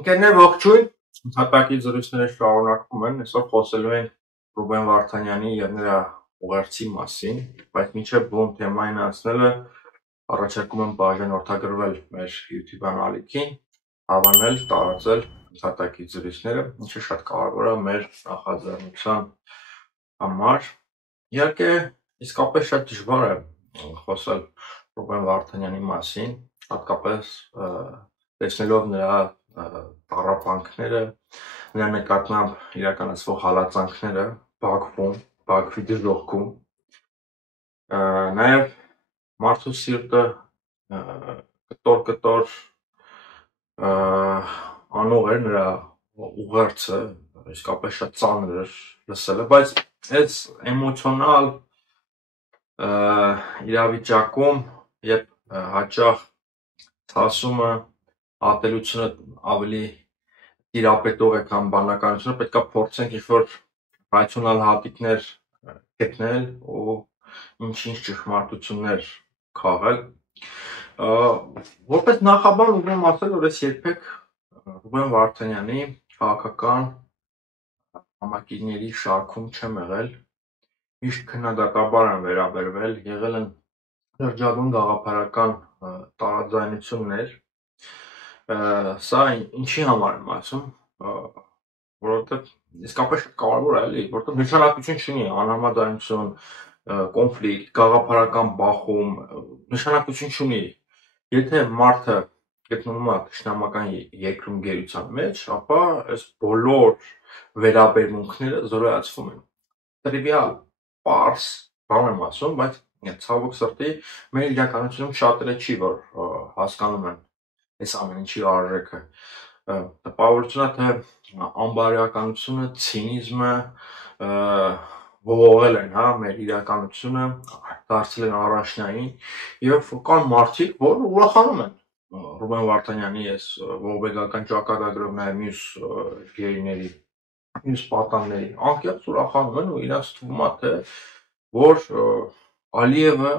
Ընկերներ ողջույն, հատակի զրույցները շարունակվում են, այսօր խոսելու ենք Ռուբեն Վարդանյանի և նրա ուղերձի մասին, բայց մինչև բուն թեմային անցնելը առաջարկում եմ բաժանորդագրվել մեր YouTube ալիքին, հավանել, տարածել հատակի զրույցները, ինչը շատ կարևոր է մեր նախաձեռնության համար։ Իհարկե, իսկապես շատ դժվար է խոսել Ռուբեն Վարդանյանի մասին, հատկապես տեսնելով նրա տառապանքները, նրա նկատմամբ իրականացվող հալածանքները Բաքվում, Բաքվի դժոխքում, նաև մարդու սիրտը կտոր անող էր նրա ուղերձը, իսկապես շատ ծանր էր լսելը, բայց այս էմոցիոնալ իրավիճակում, երբ հաճախ ասումը ատելությունը ավելի տիրապետող է, քան բանականությունը, պետք է փորձենք ինչ-որ ռացիոնալ հատիկներ գտնել ու ինչ-ինչ ճշմարտություններ քաղել։ Որպես նախաբան ուզում եմ ասել, որ ես երբեք Ռուբեն Վարդանյանի քաղաքական համակիրների շարքում չեմ եղել, միշտ քննադատաբար եմ վերաբերվել, եղել են շրջագույն գաղափարական տարաձայնություններ, սա ինչի համար եմ ասում, որովհետև իսկապես կարևոր է, էլի, որովհետև նշանակություն չունի անհամաձայնություն, կոնֆլիկտ, գաղափարական բախում, նշանակություն չունի, եթե մարդը գտնվում է թշնամական երկրում գերության մեջ, ապա այս բոլոր վերաբերմունքները զրոյացվում են, տրիվիալ, պարզ բան եմ ասում, բայց ցավոք սրտի մեր իրականությունում շատերը չի, որ հասկանում են այս ամեն ինչի արժեքը, տպավորություն է, թե անբարոյականությունը, ցինիզմը ողողել են մեր իրականությունը, դարձել են առաջնային և կան մարդիկ, որ ուրախանում են Ռուբեն Վարդանյանի այս ողբեգական ճակատագրով նաև մյուս գերիների, մյուս պատանների անկեղծ ուրախանում են ու իրաց թվում է, թե որ Ալիևը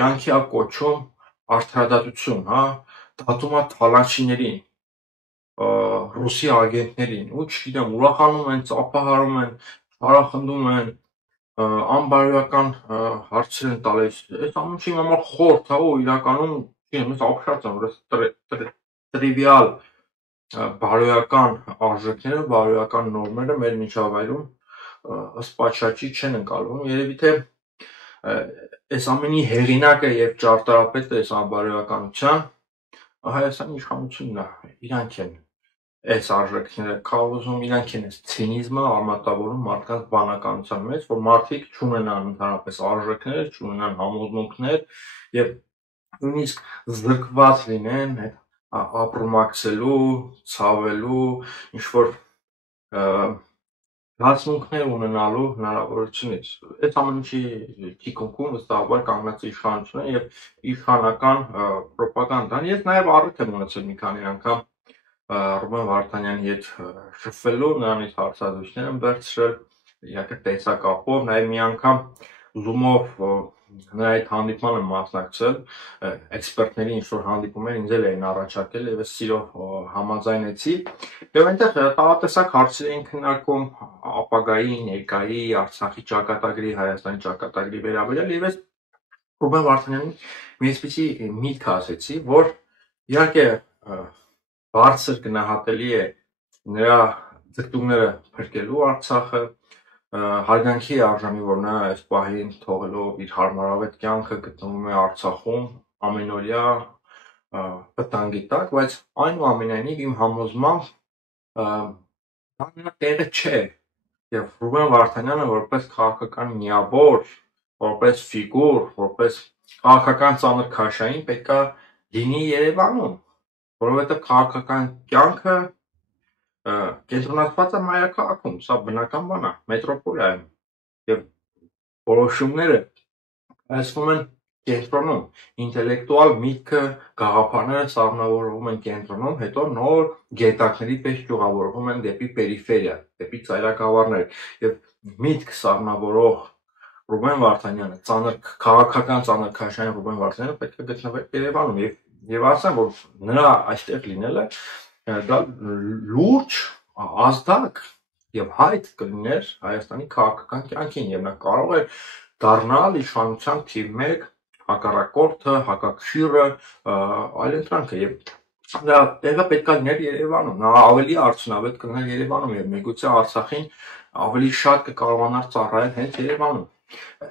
կյանքի է կոչում արդարադատություն, դատում է թալանչիներին, ռուսի ագենտներին ու չգիտեմ, ուրախանում են, ծափահարում են, շարախնդում են, անբարոյական հարցեր են տալիս, այս ամեն ինչի համար խորհուրդ է ու իրականում ես ապշած եմ, որ տրիվիալ բարոյական արժեքները, բարոյական նորմերը մեր միջավայրում ըստ պատշաճի չեն ընկալվում, երևի թե այս ամենի հեղինակը և ճարտարապետը այս անբարոյականության Հայաստանի իշխանությունն է, իրանք են այս արժեքները քարոզում, իրանք են այս ցինիզմը արմատավորում մարդկանց բանականության մեջ, որ մարդիկ չունենան ընդհանրապես արժեքներ, չունենան համոզմունքներ և նույնիսկ զրկված լինեն ապրումակցելու, ցավելու, ինչ-որ զգացմունքներ ունենալու հնարավորությունից։ Այս ամեն ինչի թիկունքում վստահաբար կանգնած է իշխանությունը և իշխանական պրոպագանդան։ Ես նաև առիթ եմ ունեցել մի քանի անգամ Ռուբեն Վարդանյանի հետ շփվելու, նրանից հարցազրույցներ եմ վերցրել, իհարկե տեսակապով, նաև մի անգամ Zoom-ով նրա հետ հանդիպման եմ մասնակցել, էքսպերտների ինչ-որ հանդիպումներ ինձ էլ էին առաջարկել և ես սիրով համաձայնեցի և այնտեղ տարատեսակ հարցեր էին քննարկում ապագայի, ներկայի, Արցախի ճակատագրի, Հայաստանի ճակատագրի վերաբերյալ և ես Ռուբեն Վարդանյանին մի այսպիսի միտք ասեցի, որ իհարկե բարձր գնահատելի է նրա ձգտումները փրկելու Արցախը, հարգանքի է արժանի, որ նա այս պահին թողելով իր հարմարավետ կյանքը գտնվում է Արցախում ամենօրյա վտանգի տակ, բայց այնուամենայնիվ իմ համոզմամբ դա նրա տեղը չէ և Ռուբեն Վարդանյանը որպես քաղաքական միավոր, որպես ֆիգուր, որպես քաղաքական ծանր քաշային պետք է լինի Երևանում, որովհետև քաղաքական կյանքը կենտրոնացված է մայրաքաղաքում, սա բնական բան է, մետրոպոլիայում և որոշումները կայացվում են կենտրոնում, ինտելեկտուալ միտքը, գաղափարները սահմանավորվում են կենտրոնում, հետո նոր գետակների պես ճյուղավորվում են դեպի պերիֆերիա, դեպի ծայրագավառներ և միտք սահմանավորող Ռուբեն Վարդանյանը, քաղաքական ծանր քաշային Ռուբեն Վարդանյանը պետք է գտնվեր Երևանում և եւ ասեմ, որ նրա այստեղ լինելը դա լուրջ ազդակ եւ հայտ կլիներ Հայաստանի քաղաքական կյանքին եւ նա կարող է դառնալ իշխանության թիվ 1 հակառակորդը, հակակշիռը, այլընտրանքը եւ նա տեղը պետք է լիներ Երևանում, նա ավելի արդյունավետ կլիներ Երևանում եւ մեգուցե Արցախին ավելի շատ կկարողանար ծառայել հենց Երևանում։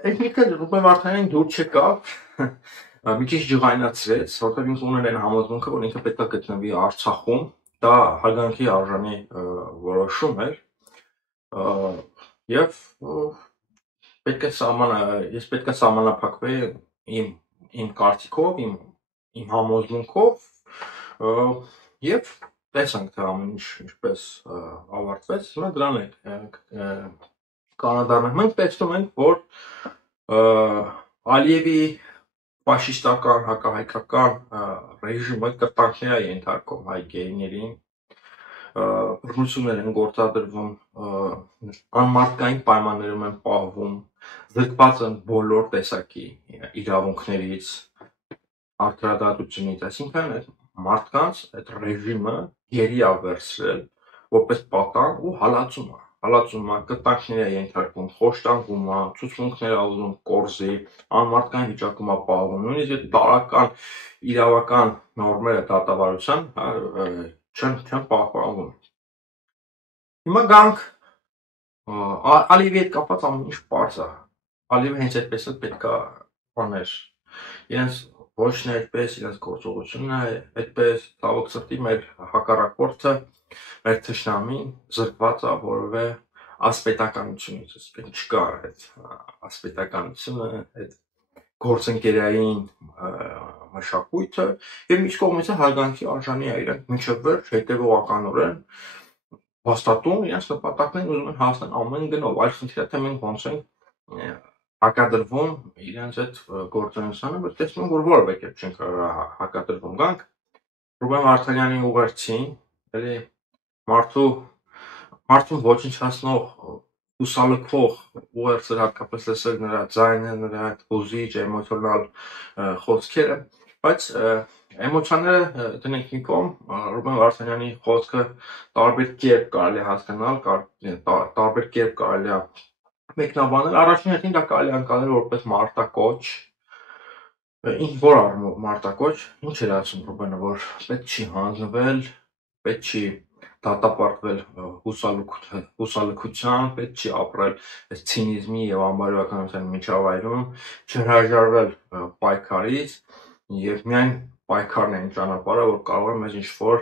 Այդ միտքը Ռուբեն Վարդանյանին դուր չեկավ, մի քիչ ջղայնացրեց, որտեղ ինքը ուներ այն համոզմունքը, որ ինքը պետք է գտնվի Արցախում, դա հարգանքի արժանի որոշում էր, եւ ես պետք է սահմանափակվեի իմ կարծիքով, իմ համոզմունքով, եւ տեսանք թե ամեն ինչ ինչպես ավարտվեց, հիմա դրան ենք կանադառնանք։ Մենք տեսնում ենք, որ Ալիևի ֆաշիստական հակահայկական ռեժիմը կտանքներ է ենթարկում հայ գեյներին, բռնություններ են գործադրվում, անմարդկային պայմաններում են պահվում, զրկված են բոլոր տեսակի իրավունքներից, արդարադատությունից, այսինքն մարդկանց այդ ռեժիմը գերի է վերցրել որպես պատանկ ու հալածում է, կտանքներ է ենթարկվում, խոշտանգում է, ցուցմունքներ է ուզում կորզի, անմարդկային վիճակում է պահվում, նույնիսկ այդ տարական իրավական նորմերը դատավարության չեն պահպանվում։ Հիմա գանք Ալիևի հետ կապված ամեն ինչ պարզ է, Ալիևը հենց այդպես էլ պետք է աներ, իրենց ոչն է այդպես, իրենց գործողությունն է այդպես, ցավոք սրտի մեր հակառակորդը, մեր թշնամին զրկված է որևէ ասպետականությունից, այսինքն չկա այդ ասպետականությունը, այդ գործընկերային մշակույթը եւ մյուս կողմից հարգանքի արժանի է իրենք մինչեւ վերջ հետեւողականորեն հաստատում իրենց նպատակներին ուզում են հասնել ամեն գնով, այլ խնդիրը թե մենք ոնց ենք հակադրվում իրենց այդ գործունեությանը, բայց տեսնում եմ, որ որևէ կերպ չենք հակադրվում։ Գանք Ռուբեն Վարդանյանի ուղերձին, էլի մարդուն ոչնչացնող, ուսալքող ուղերձը հատկապես լսել նրա ձայնը, նրա այդ հուզիչ, էմոցիոնալ խոսքերը, բայց էմոցիաները դնենք մի կողմ, Ռուբեն Վարդանյանի խոսքը տարբեր կերպ կարելի է հասկանալ, տարբեր կերպ կարելի է մեկնաբանել, առաջին հերթին դա կարելի է անցնել որպես մարտակոչ, որ առումով մարտակոչ, ինչ էր ասում Ռուբենը, որ պետք չի հանձնվել, պետք չի դատապարտվել հուսալքության, պետք չի ապրել այս ցինիզմի եւ անբարոյականության միջավայրում, չհրաժարվել պայքարից եւ միայն պայքարն է ճանապարհը, որ կարող է մեզ ինչ-որ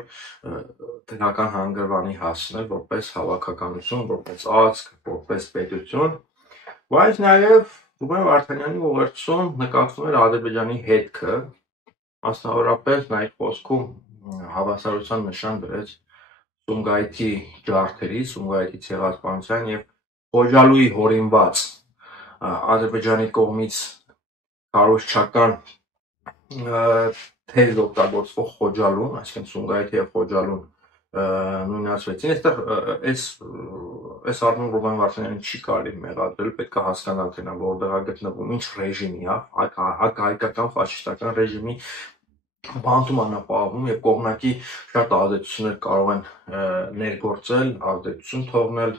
դրական հանգրվանի հասնել որպես հավաքականություն, որպես ազգ, որպես պետություն, բայց նաեւ Ռուբեն Վարդանյանի ուղերձում նկատվում էր Ադրբեջանի հետքը, մասնավորապես նա իր խոսքում հավասարության նշան դրեց Սումգայիթի ջարդերի, Սումգայիթի ցեղասպանության եւ Խոջալուի հորինված Ադրբեջանի կողմից քարոզչական թեզ օգտագործվող Խոջալուն, այսինքն Սումգայիթի եւ Խոջալուն նույնացվեցին, այստեղ այս առումով Ռուբեն Վարդանյանին չի կարելի մեղադրել, պետք է հասկանալ թե նա որտեղ է գտնվում, ինչ ռեժիմի է, հակահայկական ֆաշիստական ռեժիմի բանտում անապահովում եւ կողմնակի շատ ազդեցություններ կարող են ներգործել, ազդեցություն թողնել,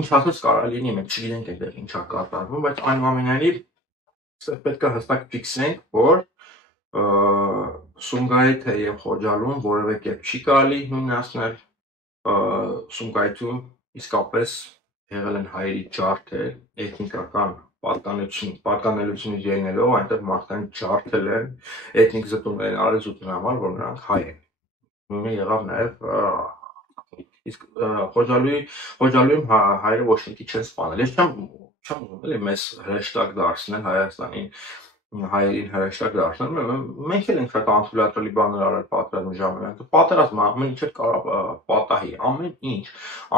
ինչ ասած կարելի լինի, մենք չգիտենք այդտեղ ինչ է կատարվում, բայց այնուամենայնիվ պետք է հստակ ֆիքսենք, որ Սումգայիթը եւ Խոջալուն որևէ կերպ չի կարելի նույնացնել, Սումգայիթում իսկապես եղել են հայերի ջարդեր, էթնիկական պատկանելությունից ելնելով, այնտեղ մարդկանց ջարդել են, էթնիկ զտումներ են արել զուտն համար, որ նրանք հայ են։ Նույնը եղավ նաեւ իսկ Խոջալույում հայերը ոչ մի չեն սպանել։ Ես չեմ ուզում էլի մեզ հրեշտակ դարձնել Հայաստանին, հայերին հրեշտակ դարձնել, մենք էլ ենք շատ անթույլատրելի բաներ արել պատերազմի ժամանակ, պատերազմը ամեն ինչ կարող պատահի, ամեն ինչ,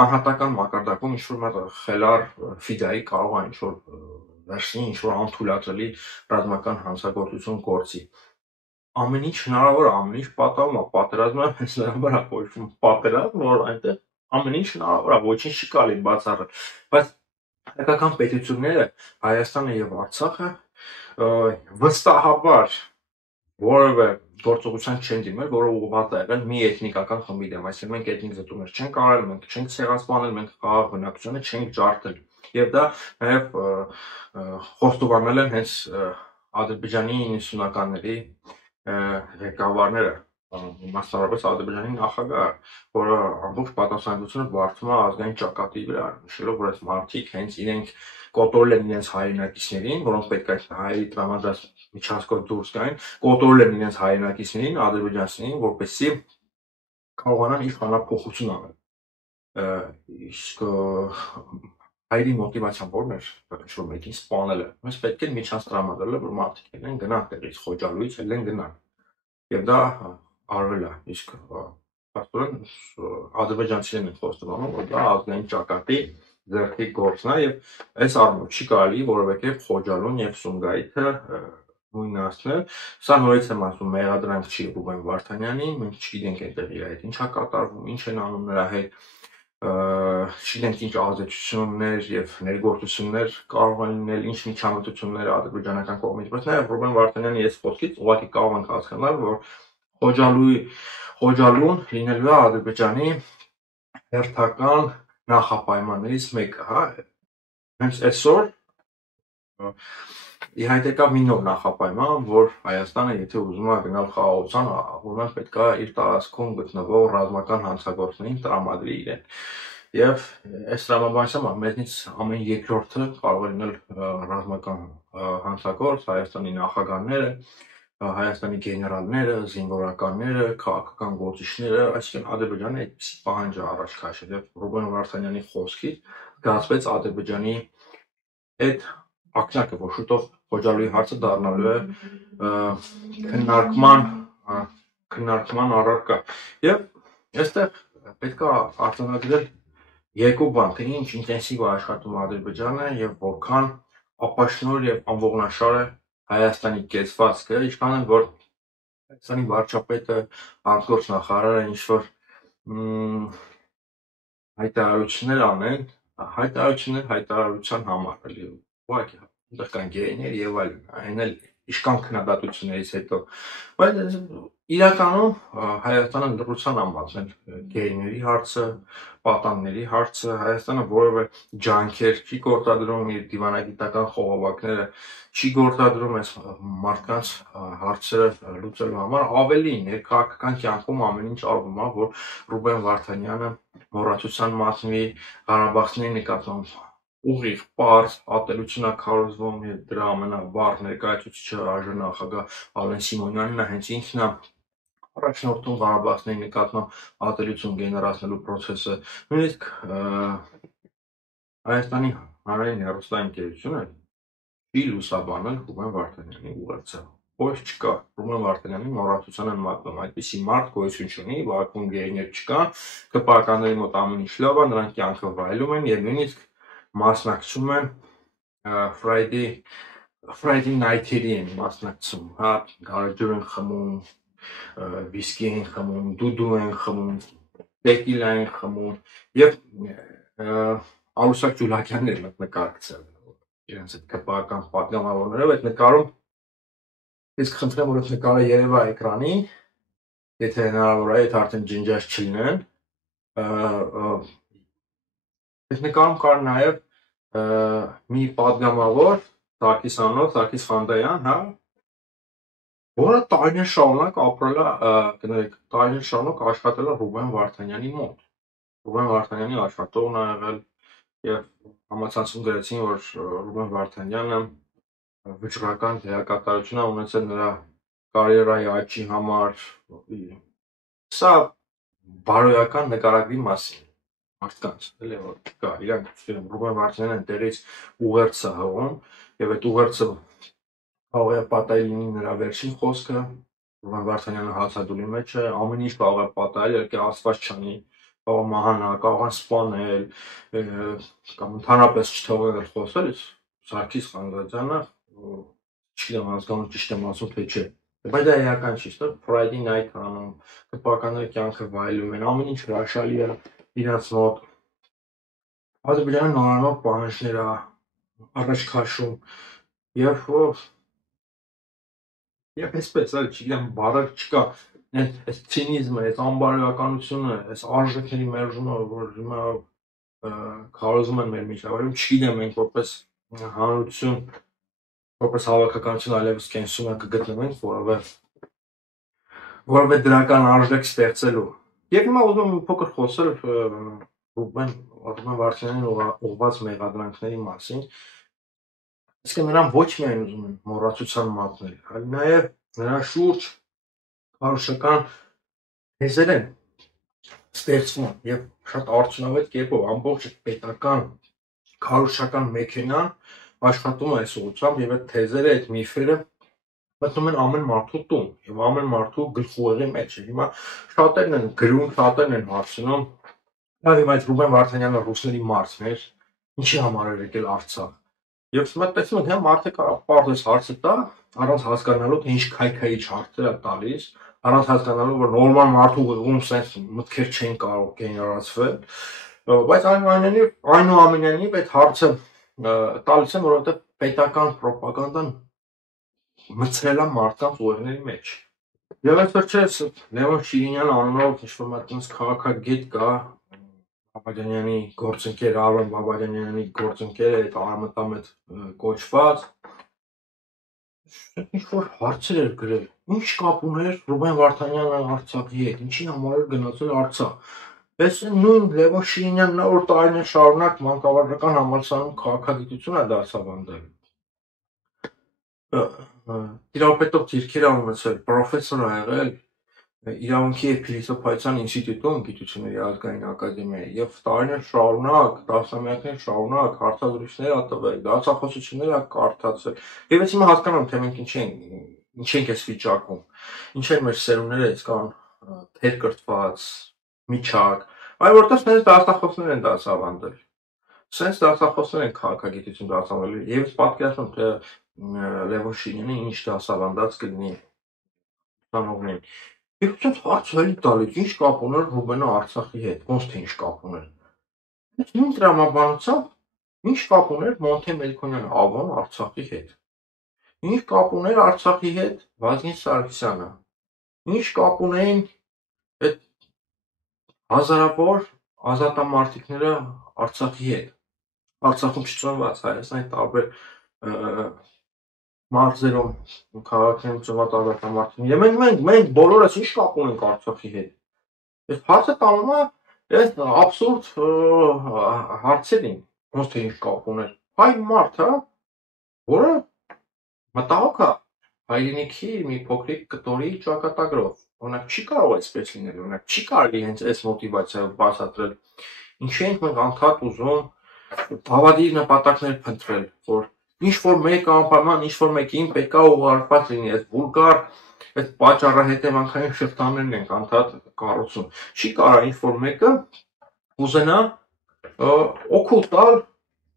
անհատական մակարդակում ինչ-որ խելար ֆիդայի կարող է ինչ-որ վերցնի, ինչ-որ անթույլատրելի ռազմական հանցագործություն գործի, ամեն ինչ հնարավոր է, ամեն ինչ պատահում է, պատերազմը հենց նրա վրա կոչվում պատերազմ, որ այնտեղ ամեն ինչ հնարավոր է, ոչինչ չի կարելի բացառել, բայց հայկական պետությունները, Հայաստանը եւ Արցախը վստահաբար որևէ գործողության չեն դիմել, որը ուղղված է եղել մի էթնիկական խմբի դեմ, այսինքն մենք էթնիկ զտումներ չենք արել, մենք չենք ցեղասպանել, մենք խաղաղ բնակչությունը չենք ջարդել, եւ դա նաեւ խոստովանել են հենց Ադրբեջանի 90-ականների ղեկավարները, մասնավորապես Ադրբեջանի նախագահը, որը ամբողջ պատասխանատվությունը վարչում է ազգային ճակատի վրա, նշելով, որ այս մարդիկ հենց իրենք կոտորել են իրենց հայրենակիցներին, որոնք պետք է հայերի տրամադրած միջանցքով դուրս գային, կոտորել են իրենց հայրենակիցներին, ադրբեջանցիներին, որպեսզի կարողանան իշխանափոխություն անել։ Իսկ հայերի մոտիվացիան ո՞րն էր, ինչ-որ մեկին սպանելը։ Մենք պետք է միջանց տրամադրել, որ մարդիկ են գնան տեղից Խոջալույից, են գնան։ Եվ դա արվել է, իսկ փաստորեն ադրբեջանցիներն են խոստովանում, որ դա ազգային ճակատի ձեռքի գործն է, եւ այս առումով չի կարելի որևէ կերպ Խոջալուն եւ Սումգայիթը նույնացնել։ Սա նորից եմ ասում, մեղադրանք չի Ռուբեն Վարդանյանին, մենք չգիտենք այդտեղ իր հետ ինչ է կատարվում, ինչ են անում նրա հետ, չգիտենք ինչ ազդեցություններ եւ ներգործություններ կարող են լինել, ինչ միջամտություններ ադրբեջանական կողմից, բայց նաեւ Ռուբեն Վարդանյանի այս խոսքից ուղղակի կարող ենք հասկանալ, որ Խոջալուն լինելու է Ադրբեջանի հերթական նախապայմաններից մեկը, հա։ Հենց այսօր իհայտ եկավ մի նոր նախապայման, որ Հայաստանը, եթե ուզում է գնալ խաղաղության, ուրեմն պետք է իր տարածքում գտնվող ռազմական հանցագործներին տրամադրի իրեն։ Եվ այս տրամաբանությամբ մեզնից ամեն երկրորդը կարող է լինել ռազմական հանցագործ, Հայաստանի նախագահները, Հայաստանի գեներալները, զինվորականները, քաղաքական գործիչները, այսինքն Ադրբեջանը այդպիսի պահանջ է առաջ քաշել, եւ Ռուբեն Վարդանյանի խոսքից զգացվեց Ադրբեջանի այդ ակնարկը, որ շուտով Խոջալուի հարցը դառնալու է քննարկման առարկա։ Եվ այստեղ պետք է արձանագրել երկու բան, թե ինչ ինտենսիվ է աշխատում Ադրբեջանը եւ որքան ապաշնոր եւ անողնաշար է Հայաստանի կեցվածքը, ինչքան որ Հայաստանի վարչապետը, արտգործնախարարը ինչ-որ հայտարարություններ անեն, հայտարարության համար էլի, ուղղակի այնտեղ կան գեյներ եւ այլն, այն էլ իշքան քննադատություններից հետո, բայց իրականում Հայաստանը լռության ամացնել գեյների հարցը, պատանների հարցը, Հայաստանը որևէ ջանքեր չի գործադրում իր դիվանագիտական խողովակները, չի գործադրում այս մարդկանց հարցերը լուծելու համար, ավելի ներքաղաքական կյանքում ամեն ինչ արվում է, որ Ռուբեն Վարդանյանը մոռացության մատնվի, Ղարաբաղցիների նկատմամբ ուղիղ, պարզ ատելություն է քարոզվում եւ դրա ամենավառ ներկայացուցիչը արժանախագահ Ալեն Սիմոնյանն է, հենց ինքն է առաջնորդում Ղարաբաղցիների նկատմամբ ատելություն գեներացնելու process-ը, նույնիսկ Հայաստանի հանրային հեռուստաընկերությունը չի լուսաբանել Ռուբեն Վարդանյանի ուղերձը, ոչ չկա, Ռուբեն Վարդանյանի մոռացության են մատնում, այդպիսի մարդ գոյություն չունի, Բաքվում գեյներ չկան, ԿՊԱ-ականների մոտ ամեն ինչ լավ է, նրանք կյանքը վայելում են եւ նույնիսկ մասնակցում են Friday night-երի են մասնակցում, հա, գարեջուր են խմում, վիսկի են խմում, դուդու են խմում, տեկիլա են խմում եւ Արուսակ Ջուլակյանն է նկարագրել իրենց այդ ԿՊԱ-ական պատգամավորներով այդ նկարում ես կխնդրեմ որ այդ նկարը երևա էկրանին, եթե հնարավոր է, եթե արդեն ջնջած չլինեն, այդ նկարում կար նաեւ մի պատգամավոր Սարգիս անունով, Սարգիս Խանդայան, հա, որը տարիներ շարունակ ապրել է, կներեք, տարիներ շարունակ աշխատել է Ռուբեն Վարդանյանի մոտ։ Ռուբեն Վարդանյանի աշխատողն է եղել եւ համացանցում գրեցին, որ Ռուբեն Վարդանյանը վճռական դերակատարություն է ունեցել նրա կարիերայի աճի համար։ Սա բարոյական նկարագրի մասին մարդկանց, էլի որ կա, իրանք Ռուբեն Վարդանյանը այնտեղից ուղերձ է հղում եւ այդ ուղերձը կարող է պատահել լինի նրա վերջին խոսքը, Ռուբեն Վարդանյանը հացադուլի մեջ է, ամեն ինչ կարող է պատահել, երբ Աստված չանի, կարող մահանա, կարող են սպանել, կամ ընդհանրապես չթողնել խոսել, Սարգիս Խանդոյանը, չգիտեմ ազգանուն ճիշտ եմ ասում թե չէ, բայց դա էական չի, Friday night անում, ԿՊԱ-ականները կյանքը վայելում են, ամեն ինչ հրաշալի է իրաց մոտ, Ադրբեջանը նորանոր պահանջներ է առաջ քաշում եւ Եվ այսպես էլ չգիտեմ, բառեր չկա, այս ցինիզմը, այս անբարոյականությունը, այս արժեքների մերժումը, որ հիմա քարոզում են մեր միջավայրում, չգիտեմ, մենք որպես հանրություն, որպես հավաքականություն այլևս կենսում կգտնվենք որովհետեւ դրական արժեք ստեղծելու։ Եվ հիմա ուզում եմ փոքր խոսել Ռուբեն Վարդանյանին ուղղված մեղադրանքների մասին։ Իսկ նրան ոչ միայն ուզում են մոռացության մատնել, այլ նաև նրա շուրջ քարոզչական հեզեր են ստեղծվում եւ շատ արդյունավետ կերպով ամբողջ պետական քարոզչական մեքենան աշխատում է այս ուղղությամբ եւ այդ թեզերը, այդ միֆերը մտնում են ամեն մարդու տուն եւ ամեն մարդու գլխուղեղի մեջ։ Հիմա շատերն են գրում, շատերն են հարցնում, լավ, հիմա այդ Ռուբեն Վարդանյանը ռուսների մարդն էր, ինչի համար էր եկել Արցախ։ Եվ հիմա տեսնում եք, հա մարդը կարող պարզես հարցը տա, առանց հասկանալու թե ինչ քայքայիչ հարցեր է տալիս, առանց հասկանալու որ նորմալ մարդու ուղեղում sense մտքեր չեն կարող գեներացվել, բայց այնուամենայնիվ այդ հարցը տալիս են, որովհետեւ պետական ռոպագանդան մցրել է մարդկանց ուղեղների մեջ։ Եվ այս վերջերս Լևոն Շիրինյանը անունով ինչ-որ մեկից քաղաքագետ կա, Բաբաջանյանի գործընկեր, Արոն Բաբաջանյանի գործընկերը, այդ արմատամետ կոչված, ինչ-որ հարցեր էր գրել, ինչ կապ ուներ Ռուբեն Վարդանյանը Արցախի հետ, ինչի համար էր գնացել Արցախ։ Այս նույն Լևոն Շիրինյանն է, որ տարիներ շարունակ մանկավարժական համալսարանում քաղաքագիտություն է դասավանդել։ Տիրապետող դիրքեր է ունեցել, պրոֆեսոր է եղել իրավունքի եւ փիլիսոփայության ինստիտուտում գիտությունների ազգային ակադեմիայի եւ տարիներ շարունակ, տասնամյակներ շարունակ հարցազրույցներ ա տվել, դասախոսություններ ա կարդացել։ Եվ ես հիմա հասկանում թե մենք ինչ ենք այս վիճակում, ինչ են մեր սերունդները այսքան թերկրտված, միջակ, այլ որտեղ sense դասախոսներ են դասավանդել։ Sense դասախոսներ են քաղաքագիտություն դասավանդել եւ ես պատկերացնում թե Լևոն Շիրինյանը ինչ դասավանդած կլինի ուսանողներին։ Եվ շատ հարց էլի տալիս, ինչ կապ ուներ Ռուբենը Արցախի հետ, ոնց թե ինչ կապ ուներ։ Այս նույն տրամաբանությամբ ինչ կապ ուներ Մոնթե Մելքոնյանը Ավոն Արցախի հետ։ Ինչ կապ ուներ Արցախի հետ Վազգեն Սարգսյանը։ Ինչ կապ ունեին այդ հազարավոր ազատամարտիկները Արցախի հետ։ Արցախում չծնված Հայաստանի տարբեր մարզերում քաղաքներում ծնված ազատամարտիկներ։ Եվ մենք բոլորս ինչ կապ ունենք Արցախի հետ։ Այս հարցը տանում է այս абսուրդ հարցերին, ոնց թե ինչ կապ ուներ։ Հայ մարդ, հա, որը մտահոգ է հայրենիքի մի փոքրիկ կտորի ճակատագրով։ Օրինակ չի կարող այսպես լինել, օրինակ չի կարելի հենց այս մոտիվացիայով բացատրել։ Ինչի ենք մենք անդադ ուզում բավարար նպատակներ փնտրել, որ ինչ որ մեկ անպայման, ինչ որ մեկին պետք է ուղարկված լինի, այս վուլգար, այդ պատճառահետևանքային շղթաներն ենք անդադ կառուցում։ Չի կարող ինչ որ մեկը ուզենա օգուտ տալ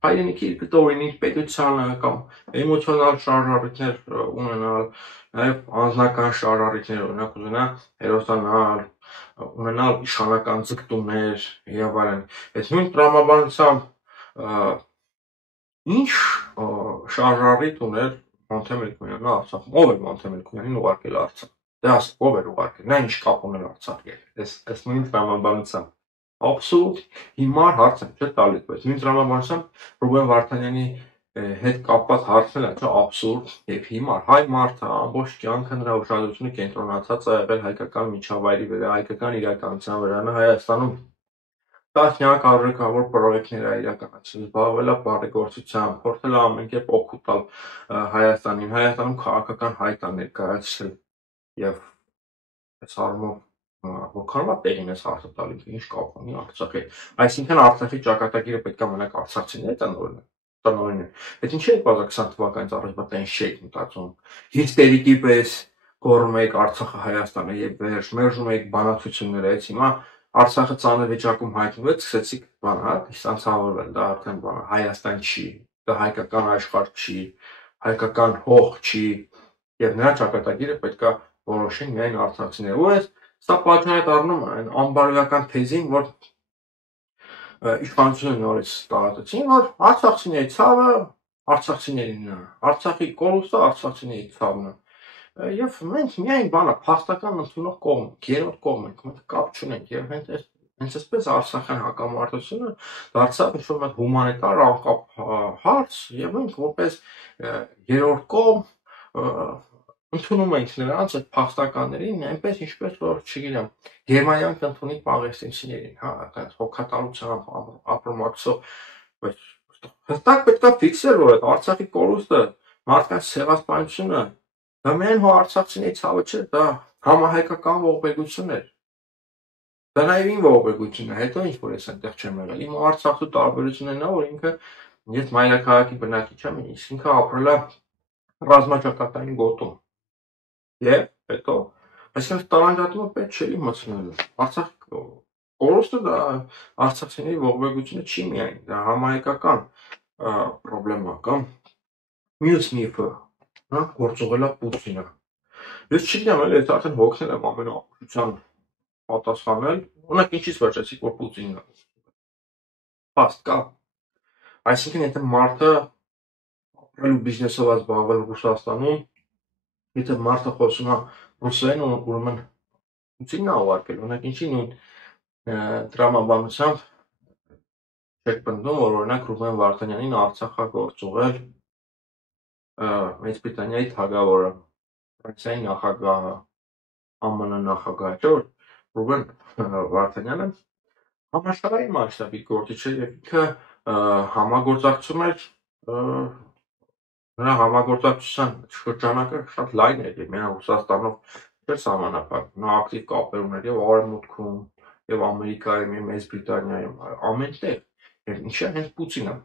հայրենիքի կտորին, իր պետությանը կամ էմոցիոնալ շարժառիթներ ունենալ, նաև անձնական շարժառիթներ, օրինակ ուզենա հերոսանալ, ունենալ իշխանական ձգտումներ եւ այլն։ Այս նույն տրամաբանությամբ ինչ շարժառիթ ուներ Մոնթե Մելքոնյանը Արցախում, ով էր Մոնթե Մելքոնյանին ուղարկել Արցախ։ Դե ասեք, ով էր ուղարկել, նա ինչ կապ ուներ Արցախի հետ։ Այս նույն տրամաբանությամբ абսուրդ հիմար հարց եմ չէ տալիս, բայց նույն տրամաբանությամբ Ռուբեն Վարդանյանի հետ կապված հարցն է, չէ, абսուրդ եւ հիմար։ Հայ մարդը ամբողջ կյանքը նրա ուշադրությունը կենտրոնացած է եղել հայկական միջավայրի վրա, հայկական իրականության վրա, նա Հայաստանում տասնյակ արժեքավոր պրոյեկտներ է իրականացրել, զբաղվել է բարեգործությամբ, փորձել է ամեն կերպ օգուտ տալ Հայաստանին, Հայաստանում քաղաքական հայտ է ներկայացրել եւ այս առումով որքանով է տեղին այս հարցը տալիս, ինչ կապ ունի Արցախի։ Այսինքն Արցախի ճակատագիրը պետք է մենակ արցախցիները տնօրինեն։ Այդ ինչի է 2020 թվականից առաջ բա տեն շեյք մտածում։ Հիստերիկի պես գոռում եք Արցախը Հայաստան է եւ վերջ մերժում եք բանակցությունները, այս հիմա Արցախը ծանր վիճակում հայտնվեց, սկսեցիք բան, հա, դիստանցավորվել, դա արդեն բան Հայաստան չի, դա հայկական աշխարհ չի, հայկական հող չի եւ նրա ճակատագիրը պետքա որոշեն միայն արցախցիները։ Ու սա պատճառ է դառնում այն անբարոյական թեզին, որ իշխանությունը նորից տարածեցին, որ արցախցիների ցավը արցախցիներինն է, Արցախի կորուստը արցախցիների ցավն է։ Եվ մենք միայն բանը փախստական ընդունող կողմ, երրորդ կողմ ենք, մենք կապ չունենք եւ հենց այսպես Արցախյան հակամարտությունը դարձավ ինչ-որ մի հումանիտար անկապ հարց եւ մենք որպես երրորդ կողմ ընդունում ենք նրանց այդ փախստականներին այնպես ինչպես որ չգիտեմ Գերմանիան կընդունի պաղեստինցիներին, հա, այդ հոգատարությամբ ապրոմակցող, բայց հստակ պետքա ֆիքսել որ այդ Արցախի կորուստը մարդկանց ցեղասպանությունը դա միայն հո արցախցիների ցավը չէ, դա համահայկական ողբերգություն էր։ Դա նաև իմ ողբերգությունն է, հետո ինչ որ ես այնտեղ չեմ եղել։ Իմ Արցախի տարբերությունն է նա, որ ինքը ես մայրաքաղաքի բնակիչ եմ, ինքը ապրել է ռազմաճակատային գոտում։ Եվ հետո այսինքն տարանջատումը պետք չէ իմացնել։ Արցախ կորուստը դա արցախցիների ողբերգությունը չի միայն, դա համահայկական պրոբլեմա կամ մյուս միֆը, հա, գործողել է Պուտինը։ Ես չգիտեմ, էլի ես արդեն հոգնել եմ ամենաուշության պատասխանել, օրինակ ինչից վերջացիք, որ Պուտինն է։ Փաստ կա։ Այսինքն եթե մարդը ապրելու բիզնեսով զբաղվել Ռուսաստանում, եթե մարդը խոսում է ռուսերեն, ուրեմն Պուտինն է ուղարկել, օրինակ ինչի նույն տրամաբանությամբ չեք պնդում, որ օրինակ Ռուբեն Վարդանյանին Արցախ է գործուղել Մեծ Բրիտանիայի թագավորը, Ֆրանսիայի նախագահը, ԱՄՆ նախագահը, չէ՞ որ Ռուբեն Վարդանյանը համաշխարհային մասշտաբի գործիչ է եւ ինքը համագործակցում էր նրա համագործակցության շրջանակը շատ լայն էր եւ միայն Ռուսաստանով չէր սահմանափակվում, նա ակտիվ կապեր ուներ եւ Արևմուտքում եւ Ամերիկայում եւ Մեծ Բրիտանիայում ամենտեղ եւ ինչա հենց Պուտինը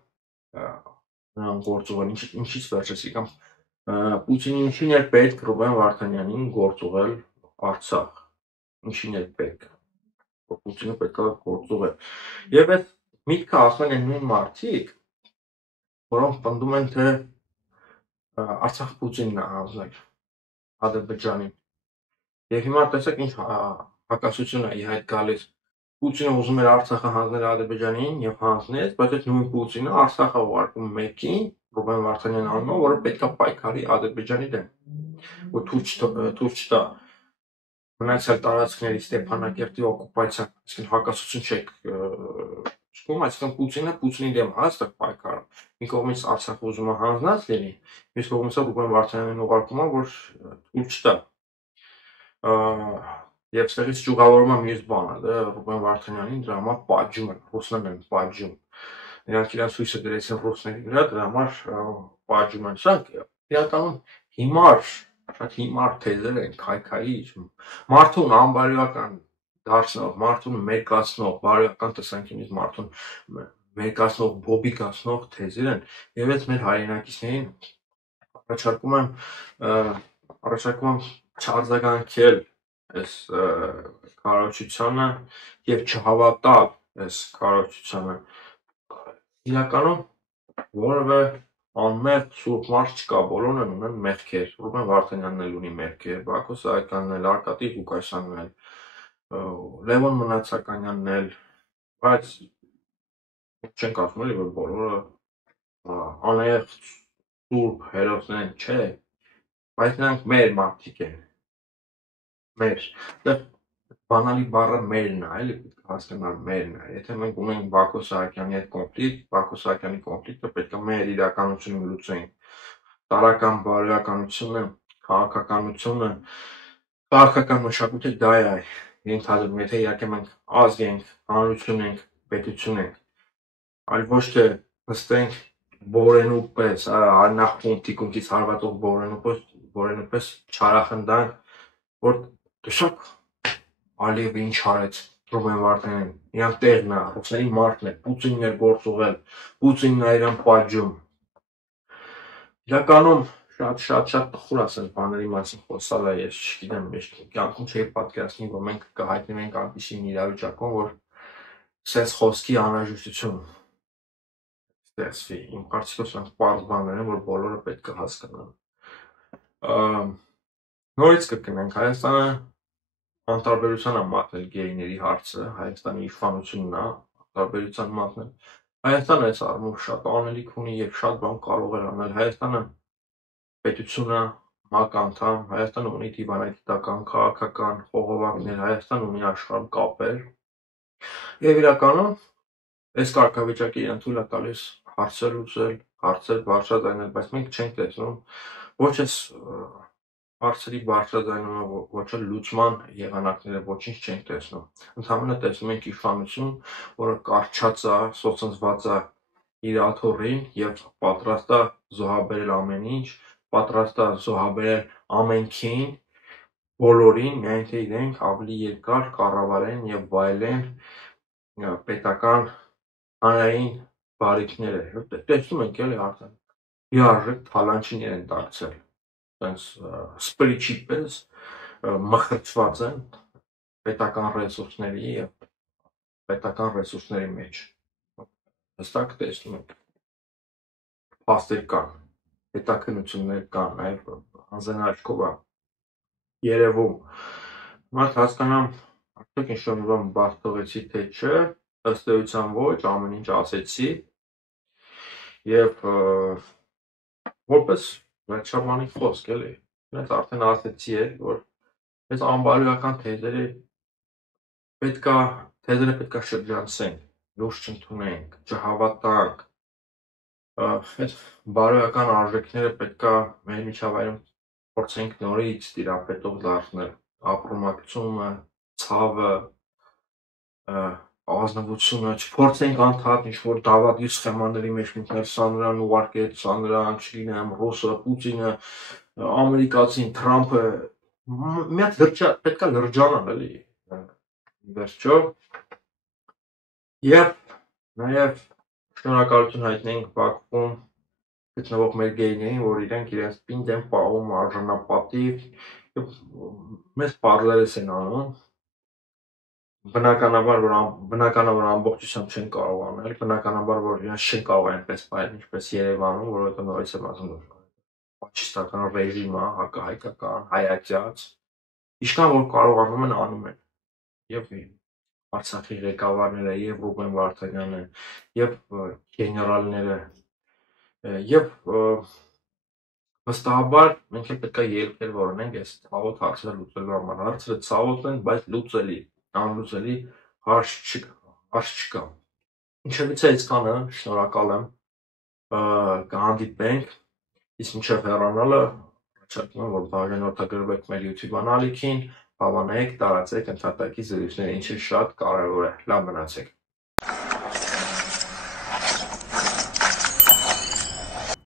նրան գործուղել, ինչից վերջացի կամ Պուտինին ինչին էր պետք Ռուբեն Վարդանյանին գործուղել Արցախ, ինչին էր պետք որ Պուտինը պետք է գործուղել եւ այդ միտքը ասում են նույն մարդիկ, որոնք պնդում են թե Արցախ Պուտինն է հանձնել Ադրբեջանին եւ հիմա տեսեք ինչ հակասություն է իհայտ գալիս Պուտինը ուզում էր Արցախը հանձնել Ադրբեջանին եւ հանձնեց, բայց այդ նույն Պուտինը Արցախը ուղարկում մեկին, Ռուբեն Վարդանյան անունով, որը պետք է պայքարի Ադրբեջանի դեմ, որ թույլ չտա մնացյալ տարածքների Ստեփանակերտի օկուպացիան, այսինքն հակասություն չեք զգում, այսինքն Պուտինի դեմ հաստատ պայքարը։ Մի կողմից Արցախը ուզում է հանձնած լինի, մյուս կողմից Ռուբեն Վարդանյանին ուղարկում է, որ թույլ չտա։ Եվ ստեղից ճյուղավորումը մյուս բանը, դա Ռուբեն Վարդանյանին դրա համար պատժում են, ռուսներն են պատժում։ Նրանք իրենց հույսը դրեցին ռուսների վրա, դրա համար պատժում են։ Սա իրականում շատ հիմար թեզեր են, քայքայի, մարդուն անբարոյական դարձնող, մարդուն մերկացնող, բարոյական տեսանկյունից մարդուն մերկացնող, բոբիկացնող թեզեր են, եւ այդ մեր հայրենակիցներին առաջարկում եմ չարձագանքել այս քարոզչությանը եւ չհավատալ այս քարոզչությանը։ Իրականում որևէ անմեղ սուրբ մարդ չկա, բոլորն են ունեն մեղքեր, Ռուբեն Վարդանյանն էլ ունի մեղքեր, Բակո Սահակյանն էլ, Արկադի Ղուկասյանն էլ, Լևոն Մնացականյանն էլ, բայց չենք ասում էլի, որ բոլորը անհեղ սուրբ հերոսներ են, չէ, բայց նրանք մեր մարդիկ են, մեր, բանալի բառը մերն է, էլի պետք է հասկանալ մերն է, եթե մենք ունենք Բակո Սահակյանի հետ կոնֆլիկտ, Բակո Սահակյանի կոնֆլիկտը պետք է մեր իրականությունում լուծենք, տարրական բարոյականությունը, քաղաքականությունը, քաղաքական մշակույթը դա է ենթադրում, եթե իհարկե մենք ազգ ենք, հանրություն ենք, պետություն ենք, այլ ոչ թե նստենք բորենու պես, նախ թիկունքից հարվածող բորենու պես չարախնդանք, որ տեսակ Ալիևը ինչ արեց Ռուբեն Վարդանյանին, իրան տեղն է, ռուսների մարդն է, Պուտինն էր գործուղել, Պուտինն է իրան պատժում։ Իրականում շատ տխուր ասել բաների մասին խոսալը, ես չգիտեմ, ես կյանքում չէի պատկերացնի, որ մենք կհայտնվենք այնպիսի իրավիճակում, որ սենց խոսքի անհրաժեշտություն ստեղծվի։ Իմ կարծիքով սրանք պարզ բաներ են, որ բոլորը պետք է հասկանան։ Նորից կրկնենք, Հայաստանը անտարբերության է մատնել գեյների հարցը, Հայաստանի իշխանությունն է անտարբերության մատնել։ Հայաստանը այս առումով շատ անելիք ունի եւ շատ բան կարող է անել։ Հայաստանը պետությունը, անդամ, Հայաստանը ունի դիվանագիտական, քաղաքական խողովակներ, Հայաստանը ունի աշխարհում կապեր եւ իրականում այս կարգավիճակը իրեն թույլ է տալիս հարցեր լուծել, հարցեր բարձրաձայնել, բայց մենք չենք տեսնում ոչ այս հարցերի բարձրաձայնումը, ոչ էլ լուծման եղանակները ոչինչ չենք տեսնում։ Ընդհանրապես տեսնում ենք իշխանություն, որը կարճած է, սոցենցված է իր աթոռին եւ պատրաստ է զոհաբերել ամեն ինչ, պատրաստ է զոհաբերել ամենքին, բոլորին, միայն թե իրենք ավելի երկար կառավարեն եւ վայելեն պետական հանրային բարիքները։ Տեսնում ենք էլի արդեն լիարժեք թալանչին են դարձել, այնց սպրիչի պես մխրճված են պետական ռեսուրսների եւ պետական ռեսուրսների մեջ։ Հստակ տեսնում ենք փաստեր կան, հետաքննություններ կան, նաեւ անձն աչքով է երևում։ Մարդ հասկանամ, արդյոք ինչ-որ բան բաց թողեցի թե չէ, ըստ էության ոչ, ամեն ինչ ասեցի եւ որպես վերջաբանի խոսք էլի, ես արդեն ասեցի որ այս անբարոյական թեզերը պետքա շրջանցենք, լուրջ չընդունենք, չհավատանք, այդ բարոյական արժեքները պետքա մեր միջավայրում փորձենք նորից տիրապետող դարձնել, ապրումակցումը, ցավը, ազնվությունը, չփորձենք անդադ ինչ-որ դավադիր սխեմաների մեջ մտնել, սա նրան ուղարկեց, սա նրան, չգիտեմ, ռուսը, Պուտինը, ամերիկացին, Թրամփը, մի հատ պետքա լրջանալ էլի, վերջո, եւ նաեւ շնորհակալություն հայտնենք Բաքվում գտնվող մեր գեյներին, որ իրենք իրենց պինդ են պահում արժանապատիվ, մեծ պարզերես են անում, բնականաբար ամբողջությամբ չեն կարող անել, բնականաբար որ իրենց չեն կարող այնպես պահել, ինչպես Երևանում, որովհետեւ նորից եմ ասում, ֆաշիստական ռեժիմը, հակահայկական, հայացյաց, ինչքան որ կարողանում են անում են, եւ Արցախի ղեկավարները, եւ Ռուբեն Վարդանյանը, եւ գեներալները, եւ վստահաբար մենք էլ պետք է ելքեր որոնենք այս ցավոտ հարցերը լուծելու համար։ Հարցերը ցավոտ են, բայց լուծելի, անլուծելի հարց չկա։ Ինչևիցե այսքանը, շնորհակալ եմ, կհանդիպենք, իսկ մինչև հեռանալը առաջարկում եմ, որ բաժանորդագրվեք մեր YouTube անալիքին, հավանեք, տարածեք ընդհատակի զրույցները, ինչը շատ կարևոր է։ Լավ մնացեք։